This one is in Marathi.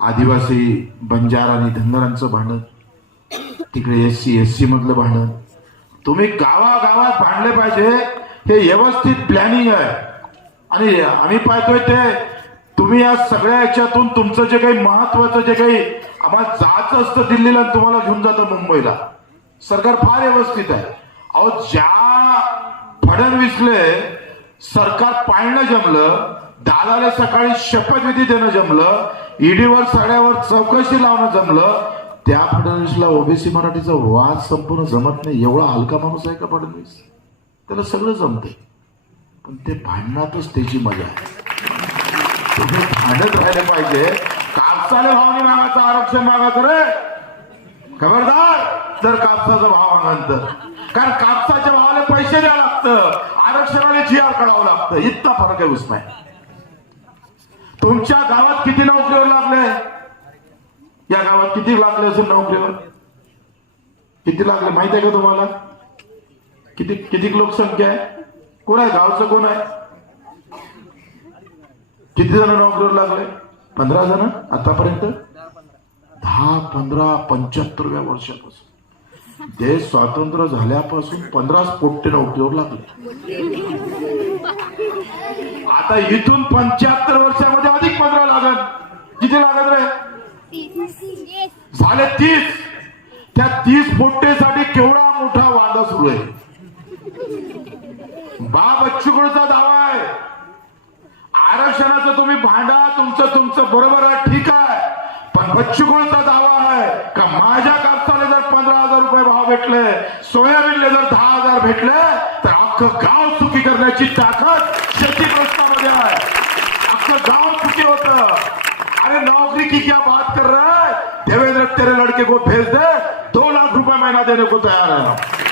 आदिवासी बंजार आणि धनगरांचं भांडण तिकडे एस सी एस सी मधलं भांडण. तुम्ही गावागावात भांडले पाहिजे हे व्यवस्थित प्लॅनिंग आहे. आणि आम्ही पाहतोय ते तुम्ही या सगळ्या याच्यातून तुमचं जे काही महत्वाचं जे काही आम्हाला जायचं असतं दिल्लीला तुम्हाला घेऊन जातं मुंबईला. सरकार फार व्यवस्थित आहे. अहो ज्या फडणवीसले सरकार पाळणं जमलं दादाला सकाळी शपथविधी देणं जमलं ईडीवर सगळ्यावर चौकशी लावणं जमलं त्या फडणवीसला ओबीसी मराठीचा वाद संपूर्ण जमत नाही. एवढा हलका माणूस आहे का फडणवीस? त्याला सगळं जमतंय. पण ते भांडणातच त्याची मजा आहे. तुम्ही भांडत राहिले पाहिजे. कापसाले भावनी मागायचं आरक्षण मागायचं रे. खबरदार? जर कापसाचा भाव मागाल तर कारण कापसाच्या भावाला पैसे द्यावं लागतं. आरक्षणाने जी आर काढावं लागतं. इतका फरक आहे उसमाय तुमच्या गावात किती नोकरीवर लागले? या गावात किती लागले असेल नोकरीवर? किती लागले? माहीत आहे का तुम्हाला? किती किती लोकसंख्या आहे? कोण आहे? गावचं कोण आहे? किती जण नोकरीवर लागले? पंधरा जण आतापर्यंत? दहा पंधरा पंच्याहत्तरव्या वर्षापासून. देश स्वातंत्र्य झाल्यापासून पंधरा कोटी नोकरीवर लागले. आता इथून पंच्याहत्तर वर्षामध्ये अधिक पंधरा लागत किती लागत रे? झाले तीस. त्या तीस पोट्टेसाठी केवढा मोठा वादा सुरू आहे? बा बच्चूकडचा दावा आहे. आरक्षणाचं तुम्ही भांडा तुमचं तुमचं बरोबर आहे ठीक आहे. पण बच्चूकडचा दावा आहे का माझ्या कापसाला जर पंधरा हजार रुपये भाव भेटले. सोयाबीनले जर दहा हजार भेटले तर अख्खं गाव सुखी करण्याची ताकद शेती प्रश्नामध्ये आहे. अख्खं गाव सुखी होत. अरे नौकरी की क्या बात कर रहा है? देवेंद्र तेरे लड़के को भेज दे. दो लाख रुपए महीना देने को तैयार है.